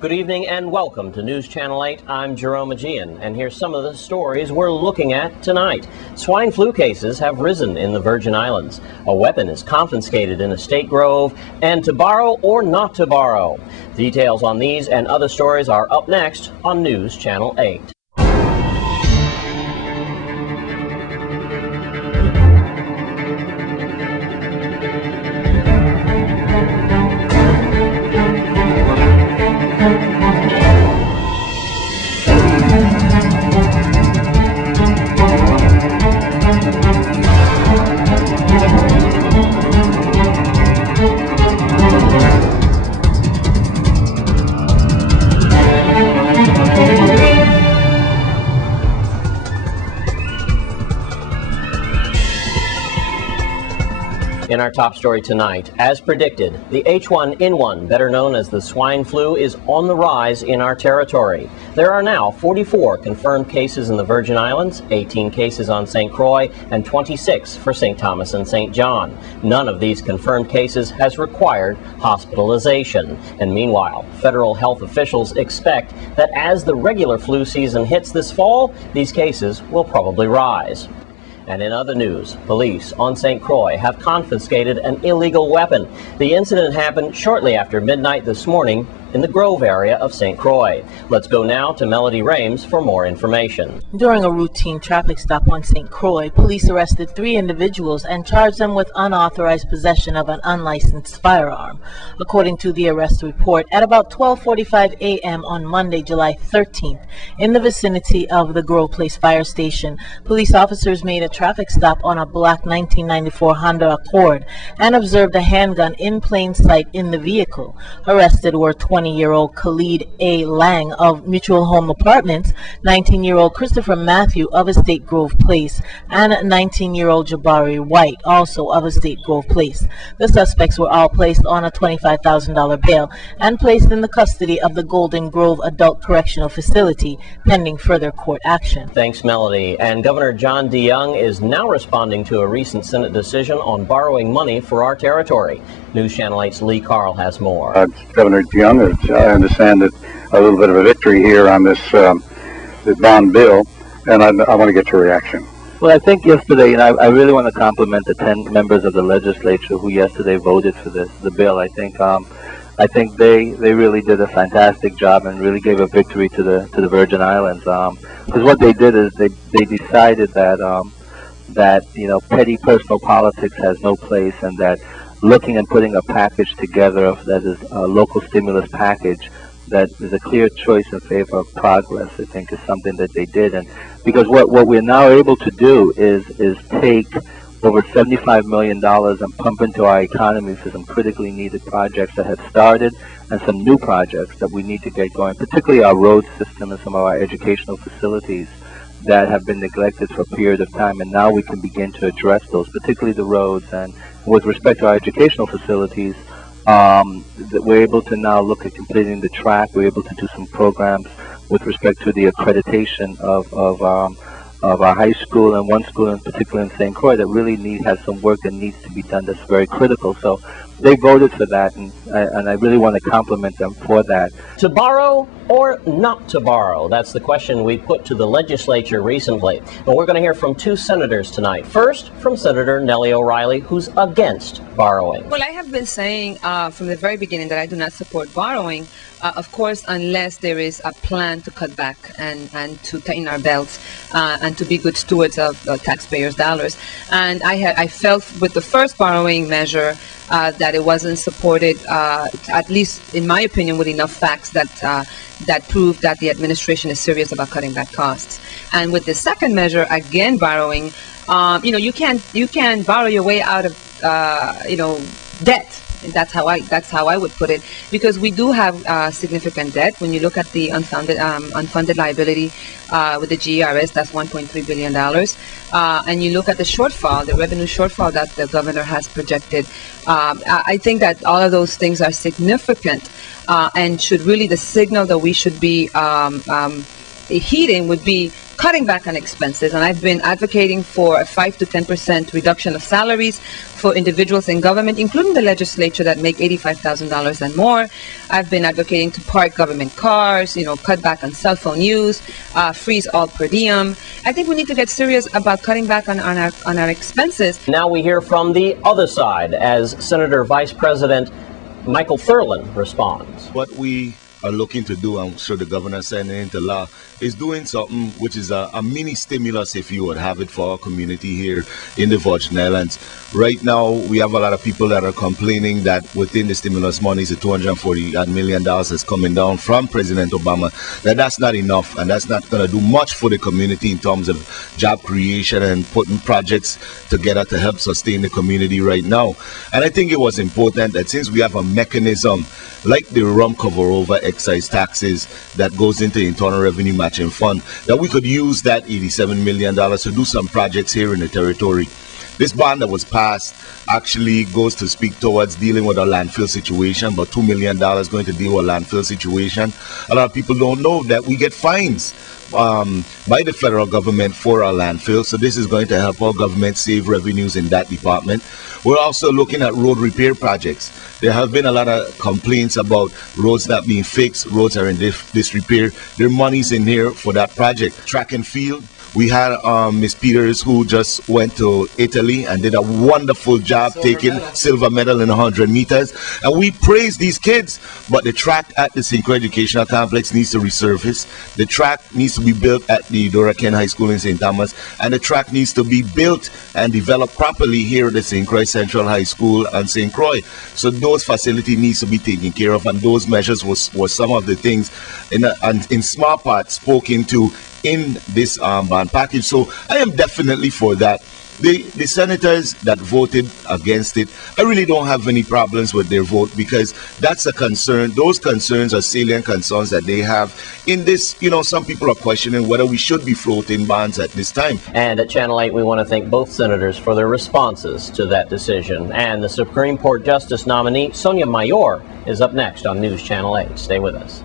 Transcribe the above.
Good evening and welcome to News Channel 8. I'm Jerome Aegean, and here's some of the stories we're looking at tonight. Swine flu cases have risen in the Virgin Islands. A weapon is confiscated in a state grove, and to borrow or not to borrow. Details on these and other stories are up next on News Channel 8. In our top story tonight, as predicted, the H1N1, better known as the swine flu, is on the rise in our territory. There are now 44 confirmed cases in the Virgin Islands, 18 cases on St. Croix, and 26 for St. Thomas and St. John. None of these confirmed cases has required hospitalization. And meanwhile, federal health officials expect that as the regular flu season hits this fall, these cases will probably rise. And in other news, police on St. Croix have confiscated an illegal weapon. The incident happened shortly after midnight this morning in the Grove area of St. Croix. Let's go now to Melody Rames for more information. During a routine traffic stop on St. Croix, police arrested 3 individuals and charged them with unauthorized possession of an unlicensed firearm. According to the arrest report, at about 12:45 a.m. on Monday, July 13th, in the vicinity of the Grove Place Fire Station, police officers made a traffic stop on a black 1994 Honda Accord and observed a handgun in plain sight in the vehicle. Arrested were 20-year-old Khalid A. Lang of Mutual Home Apartments, 19-year-old Christopher Matthew of Estate Grove Place, and 19-year-old Jabari White, also of Estate Grove Place. The suspects were all placed on a $25,000 bail and placed in the custody of the Golden Grove Adult Correctional Facility, pending further court action. Thanks, Melody. And Governor John DeYoung is now responding to a recent Senate decision on borrowing money for our territory. News Channel 8's Lee Carl has more. Governor DeYoung, I understand that a little bit of a victory here on this bond bill, and I want to get your reaction. Well, I think yesterday, and I really want to compliment the 10 members of the legislature who yesterday voted for the bill. I think they really did a fantastic job and really gave a victory to the Virgin Islands. Because what they did is they decided that petty personal politics has no place, and that looking and putting a package together that is a local stimulus package that is a clear choice in favor of progress, I think, is something that they did. And because what we're now able to do is take over $75 million and pump into our economy for some critically needed projects that have started and some new projects that we need to get going, particularly our road system and some of our educational facilities that have been neglected for a period of time, and now we can begin to address those, particularly the roads. And with respect to our educational facilities, that we're able to now look at completing the track. We're able to do some programs with respect to the accreditation of our high school, and one school in particular in St. Croix that really has some work that needs to be done that's very critical. So they voted for that, and I really want to compliment them for that. To borrow or not to borrow? That's the question we put to the legislature recently. And we're going to hear from 2 senators tonight. First, from Senator Nellie O'Reilly, who's against borrowing. Well, I have been saying from the very beginning that I do not support borrowing, of course, unless there is a plan to cut back and to tighten our belts and to be good stewards of taxpayers' dollars. And I felt with the first borrowing measure that it wasn't supported, at least in my opinion, with enough facts that proved that the administration is serious about cutting back costs. And with the second measure, again borrowing, you can borrow your way out of debt. That's how I would put it, because we do have significant debt. When you look at the unfunded liability with the GERS, that's $1.3 billion. And you look at the shortfall, the revenue shortfall that the governor has projected. I think that all of those things are significant and should really, the signal that we should be heeding would be cutting back on expenses, and I've been advocating for a 5 to 10% reduction of salaries for individuals in government, including the legislature, that make $85,000 and more. I've been advocating to park government cars, cut back on cell phone use, freeze all per diem. I think we need to get serious about cutting back on our expenses. Now we hear from the other side as Senator Vice President Michael Thurland responds. What we are looking to do, I'm sure the governor signed it into law, is doing something which is a mini stimulus, if you would have it, for our community here in the Virgin Islands. Right now, we have a lot of people that are complaining that within the stimulus monies, the $240 million is coming down from President Obama, that's not enough, and that's not going to do much for the community in terms of job creation and putting projects together to help sustain the community right now. And I think it was important that since we have a mechanism like the rum cover-over excise taxes that goes into the Internal Revenue Matching Fund, that we could use that $87 million to do some projects here in the territory. This bond that was passed actually goes to speak towards dealing with our landfill situation, about $2 million going to deal with our landfill situation. A lot of people don't know that we get fines by the federal government for our landfill, so this is going to help our government save revenues in that department. We're also looking at road repair projects. There have been a lot of complaints about roads not being fixed, roads are in disrepair. There are monies in here for that project. Track and field. We had Miss Peters, who just went to Italy and did a wonderful job taking silver medal in 100 meters. And we praise these kids, but the track at the St. Croix Educational Complex needs to resurface. The track needs to be built at the Dora Ken High School in St. Thomas, and the track needs to be built and developed properly here at the St. Croix Central High School and St. Croix. So those facilities needs to be taken care of, and those measures was some of the things in small part spoken to in this bond package. So I am definitely for that. The senators that voted against it, I really don't have any problems with their vote, because that's a concern. Those concerns are salient concerns that they have in this. Some people are questioning whether we should be floating bonds at this time. And at Channel 8, we want to thank both senators for their responses to that decision. And the Supreme Court Justice nominee, Sonia Mayor, is up next on News Channel 8. Stay with us.